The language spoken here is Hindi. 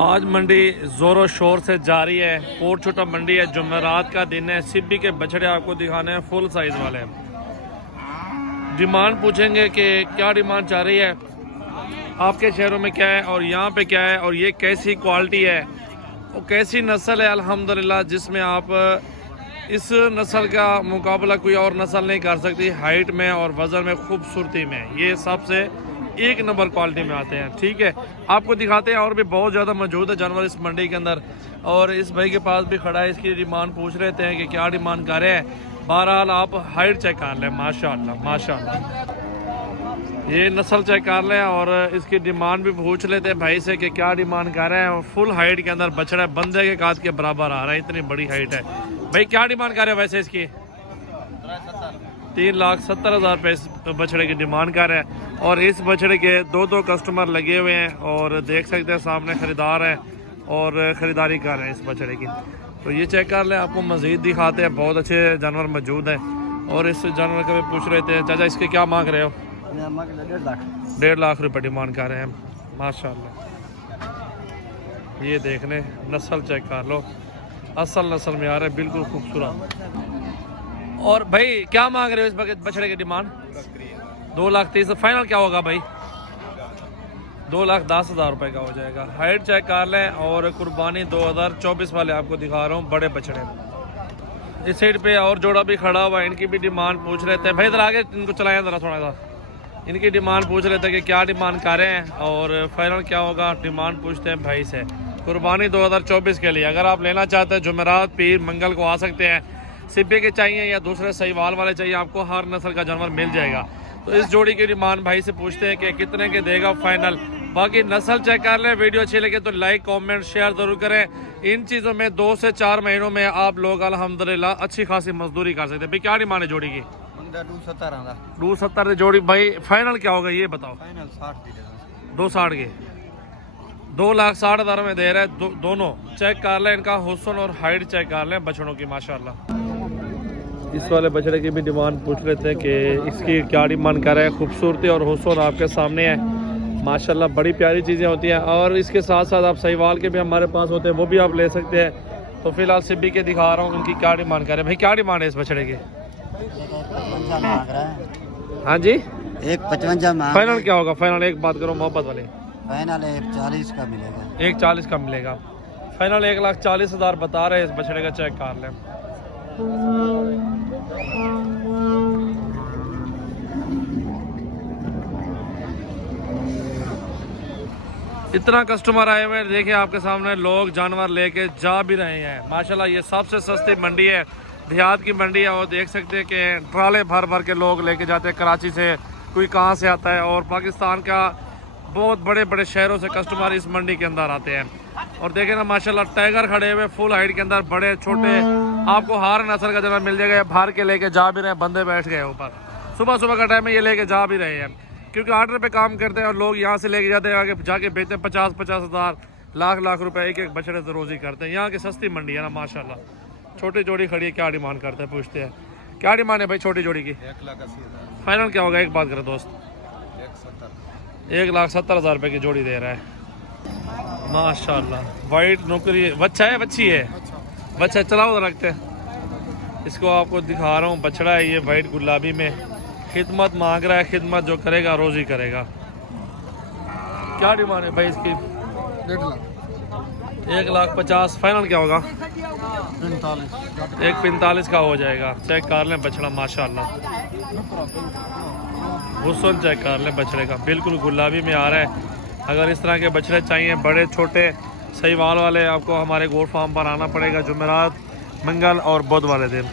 आज मंडी ज़ोरों शोर से जारी है। कोट छोटा मंडी है, जुमेरात का दिन है। सिब्बी के बछड़े आपको दिखाने हैं फुल साइज़ वाले। डिमांड पूछेंगे कि क्या डिमांड चाह रही है, आपके शहरों में क्या है और यहाँ पे क्या है, और ये कैसी क्वालिटी है और कैसी नस्ल है अल्हम्दुलिल्लाह, जिसमें आप इस नस्ल का मुकाबला कोई और नस्ल नहीं कर सकती। हाइट में और वज़न में, खूबसूरती में, ये सबसे एक नंबर क्वालिटी में आते हैं। ठीक है, आपको दिखाते हैं। और भी बहुत ज़्यादा मौजूद है जानवर इस मंडी के अंदर। और इस भाई के पास भी खड़ा है, इसकी डिमांड पूछ रहे थे कि क्या डिमांड कर रहे हैं। बहरहाल आप हाइट चेक कर लें, माशाल्लाह माशाल्लाह, ये नस्ल चेक कर लें और इसकी डिमांड भी पूछ लेते हैं भाई से कि क्या डिमांड कर रहे हैं। फुल हाइट के अंदर बछड़ा है, बंदे के काद के बराबर आ रहा है, इतनी बड़ी हाइट है। भाई क्या डिमांड कर रहे हैं वैसे इसकी? 3,70,000 रुपये इस बछड़े की डिमांड कर रहे हैं। और इस बछड़े के दो कस्टमर लगे हुए हैं और देख सकते हैं सामने ख़रीदार हैं और ख़रीदारी कर रहे हैं इस बछड़े की। तो ये चेक कर लें, आपको मज़ीद दिखाते हैं। बहुत अच्छे जानवर मौजूद हैं। और इस जानवर का भी पूछ रहे थे, चाचा इसके क्या मांग रहे हो? 1.5 लाख रुपये डिमांड कर रहे हैं माशाल्लाह। ये देख लें, नस्ल चेक कर लो, असल नस्ल में आ रहा है, बिल्कुल खूबसूरत। और भाई क्या मांग रहे हो इस बछड़े की डिमांड? 2,30,000। फाइनल क्या होगा भाई? 2,10,000 रुपये का हो जाएगा। हाइट चेक कर लें और कुर्बानी 2024 वाले आपको दिखा रहा हूँ, बड़े बछड़े। इस साइड पे और जोड़ा भी खड़ा हुआ है, इनकी भी डिमांड पूछ रहे थे। भाई इधर आगे इनको चलाएं ज़रा थोड़ा सा। इनकी डिमांड पूछ रहे थे कि क्या डिमांड कर रहे हैं और फाइनल क्या होगा, डिमांड पूछते हैं भाई से। कुर्बानी 2024 के लिए अगर आप लेना चाहते हैं, जुमेरात पीर मंगल को आ सकते हैं। सिब्बे के चाहिए या दूसरे सहीवाल वाले चाहिए, आपको हर नस्ल का जानवर मिल जाएगा। तो इस जोड़ी की डिमांड भाई से पूछते हैं कि कितने के देगा फाइनल। बाकी नस्ल चेक कर लें। वीडियो अच्छी लगे तो लाइक कमेंट शेयर ज़रूर करें। इन चीज़ों में 2 से 4 महीनों में आप लोग अल्हम्दुलिल्लाह अच्छी खासी मजदूरी कर सकते हैं। भाई क्या डिमांड है जोड़ी की? 270 जोड़ी। भाई फाइनल क्या होगा ये बताओ? 260 के 2,60,000 में दे रहे हैं दोनों। चेक कर लें, इनका हुस्न और हाइट चेक कर लें बछड़ों की माशाल्लाह। इस वाले बछड़े की भी डिमांड पूछ रहे थे कि इसकी क्या डिमांड कर रहे हैं। खूबसूरती और हुस्न आपके सामने है माशाल्लाह, बड़ी प्यारी चीज़ें होती हैं। और इसके साथ साथ आप सहीवाल के भी हमारे पास होते हैं, वो भी आप ले सकते हैं। तो फिलहाल सिब्बी के दिखा रहा हूँ, उनकी क्या डिमांड कर रहे हैं। भाई क्या डिमांड है इस बछड़े की? हाँ जी, 1,55 फाइनल क्या होगा? फाइनल एक बात करो मोहब्बत वाले। फाइनल 1,40 का मिलेगा। 1,40 का मिलेगा। फाइनल 1,40,000 बता रहे हैं इस बछड़े का। चेक कर लें। इतना कस्टमर आए हुए हैं, देखिए आपके सामने लोग जानवर लेके जा भी रहे हैं माशाल्लाह। ये सबसे सस्ती मंडी है, देहात की मंडी है। और देख सकते हैं कि ट्राले भर भर के लोग लेके जाते हैं, कराची से, कोई कहाँ से आता है। और पाकिस्तान का बहुत बड़े बड़े शहरों से कस्टमर इस मंडी के अंदर आते हैं। और देखें ना माशाल्लाह, टाइगर खड़े हुए फुल हाइट के अंदर, बड़े छोटे, आपको हर नस्ल का जानवर मिल जाएगा। भर के लेके जा भी रहे हैं, बंदे बैठ गए ऊपर। सुबह सुबह का टाइम में ये लेके जा भी रहे हैं, क्योंकि ऑर्डर पे काम करते हैं और लोग यहाँ से लेके जाते हैं, आगे जाके बेचते हैं। 50,000 लाख रुपए एक एक बछड़े से रोजी करते हैं। यहाँ की सस्ती मंडी है ना माशाल्लाह। छोटी जोड़ी खड़ी है, क्या डिमांड करते हैं पूछते हैं। क्या डिमांड है भाई छोटी जोड़ी की? 1,80,000। फाइनल क्या होगा एक बात करें दोस्त? 1,70,000 रुपये की जोड़ी दे रहा है माशाल्लाह। वाइट नौकरी बच्चा है, बच्ची है, बच्चा। चलाओ रखते हैं इसको, आपको दिखा रहा हूँ। बछड़ा है ये वाइट गुलाबी में, खिदमत मांग रहा है। खिदमत जो करेगा रोजी करेगा। क्या डिमांड है भाई इसकी? 1,50,000। फाइनल क्या होगा? 1,45 का हो जाएगा। चेक कर लें बछड़ा माशाल्लाह, हुस्न चेक कर लें बछड़े का, बिल्कुल गुलाबी में आ रहा है। अगर इस तरह के बछड़े चाहिए, बड़े छोटे सहीवाल वाले, आपको हमारे गोट फार्म पर आना पड़ेगा जुमेरात मंगल और बुध वाले दिन।